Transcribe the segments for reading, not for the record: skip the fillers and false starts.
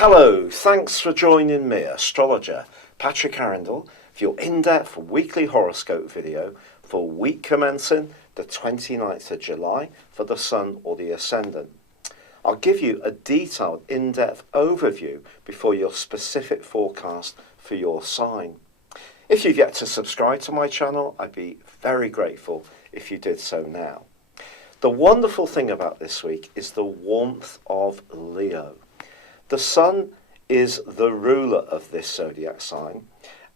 Hello, thanks for joining me, astrologer Patrick Arundell, for your in-depth weekly horoscope video for week commencing the 29th of July for the Sun or the Ascendant. I'll give you a detailed, in-depth overview before your specific forecast for your sign. If you've yet to subscribe to my channel, I'd be very grateful if you did so now. The wonderful thing about this week is the warmth of Leo. The Sun is the ruler of this zodiac sign,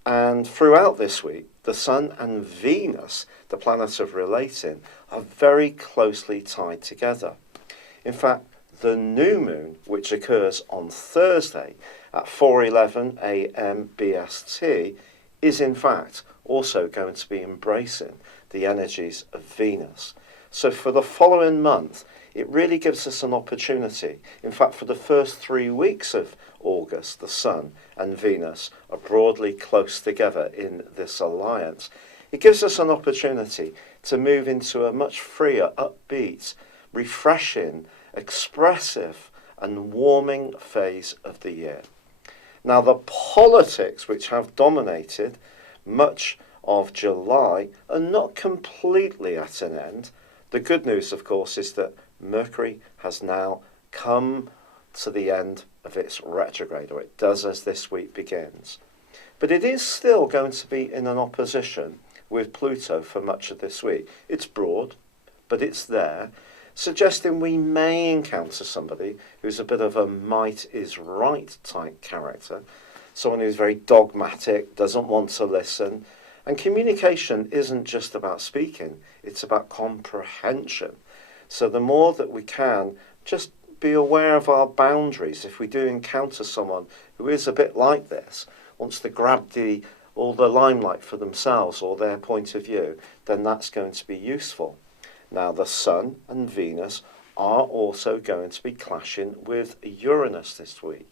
and throughout this week, the Sun and Venus, the planet of relating, are very closely tied together. In fact, the new moon, which occurs on Thursday at 4:11 a.m. BST, is in fact also going to be embracing the energies of Venus. So for the following month, it really gives us an opportunity. In fact, for the first 3 weeks of August, the Sun and Venus are broadly close together in this alliance. It gives us an opportunity to move into a much freer, upbeat, refreshing, expressive and warming phase of the year. Now, the politics which have dominated much of July are not completely at an end. The good news, of course, is that Mercury has now come to the end of its retrograde, or it does as this week begins. But it is still going to be in an opposition with Pluto for much of this week. It's broad, but it's there, suggesting we may encounter somebody who's a bit of a might is right type character, someone who's very dogmatic, doesn't want to listen. And communication isn't just about speaking, it's about comprehension. So the more that we can just be aware of our boundaries, if we do encounter someone who is a bit like this, wants to grab all the limelight for themselves or their point of view, then that's going to be useful. Now, the Sun and Venus are also going to be clashing with Uranus this week.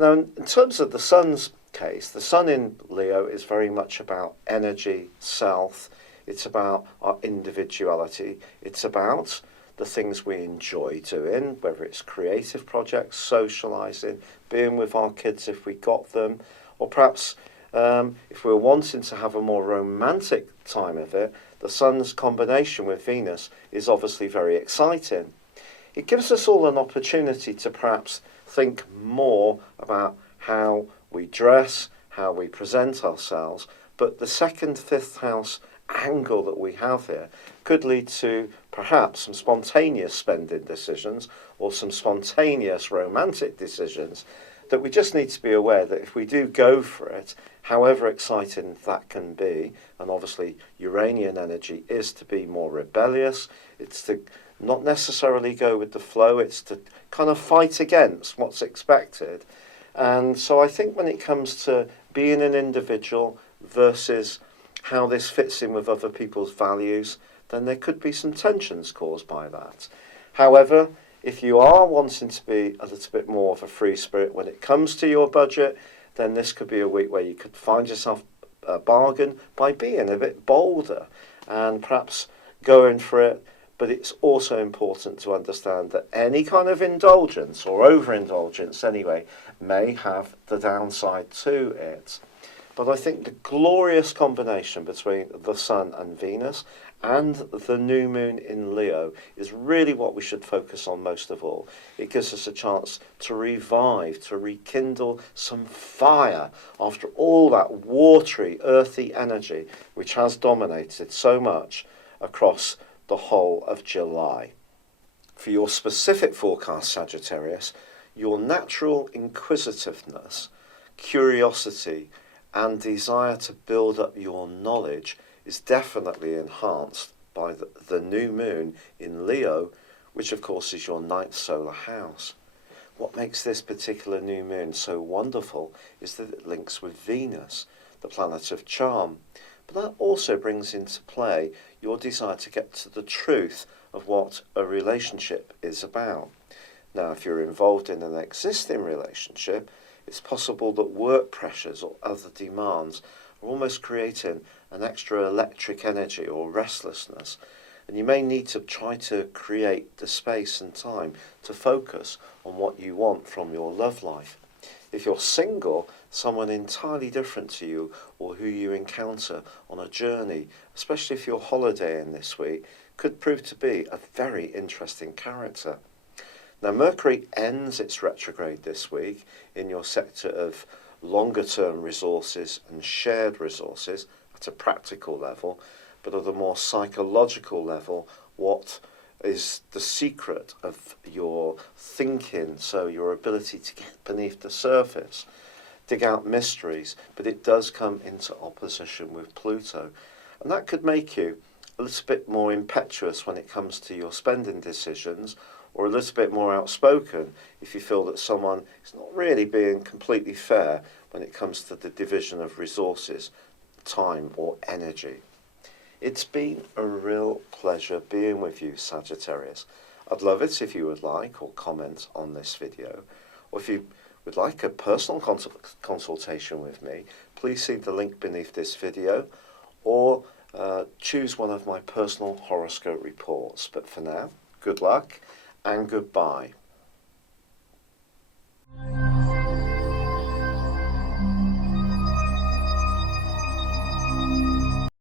Now, in terms of the Sun's case, the Sun in Leo is very much about energy, self. It's about our individuality. It's about the things we enjoy doing, whether it's creative projects, socialising, being with our kids if we got them, or perhaps if we're wanting to have a more romantic time of it, the Sun's combination with Venus is obviously very exciting. It gives us all an opportunity to perhaps think more about how we dress, how we present ourselves, but the second, fifth house angle that we have here could lead to perhaps some spontaneous spending decisions or some spontaneous romantic decisions that we just need to be aware that if we do go for it, however exciting that can be, and obviously Uranian energy is to be more rebellious, it's to not necessarily go with the flow, it's to kind of fight against what's expected. And so I think when it comes to being an individual versus how this fits in with other people's values, then there could be some tensions caused by that. However, if you are wanting to be a little bit more of a free spirit when it comes to your budget, then this could be a week where you could find yourself a bargain by being a bit bolder and perhaps going for it. But it's also important to understand that any kind of indulgence, or overindulgence anyway, may have the downside to it. But I think the glorious combination between the Sun and Venus and the new moon in Leo is really what we should focus on most of all. It gives us a chance to revive, to rekindle some fire after all that watery, earthy energy which has dominated so much across the whole of July. For your specific forecast, Sagittarius, your natural inquisitiveness, curiosity, and desire to build up your knowledge is definitely enhanced by the new moon in Leo, which of course is your ninth solar house. What makes this particular new moon so wonderful is that it links with Venus, the planet of charm. But that also brings into play your desire to get to the truth of what a relationship is about. Now, if you're involved in an existing relationship, it's possible that work pressures or other demands are almost creating an extra electric energy or restlessness. And you may need to try to create the space and time to focus on what you want from your love life. If you're single, someone entirely different to you or who you encounter on a journey, especially if you're holidaying this week, could prove to be a very interesting character. Now, Mercury ends its retrograde this week in your sector of longer term resources and shared resources at a practical level, but at a more psychological level, what is the secret of your thinking, so your ability to get beneath the surface, dig out mysteries, but it does come into opposition with Pluto. And that could make you a little bit more impetuous when it comes to your spending decisions, or a little bit more outspoken if you feel that someone is not really being completely fair when it comes to the division of resources, time or energy. It's been a real pleasure being with you, Sagittarius. I'd love it if you would like or comment on this video, or if you would like a personal consultation with me, please see the link beneath this video, or choose one of my personal horoscope reports. But for now, good luck and goodbye.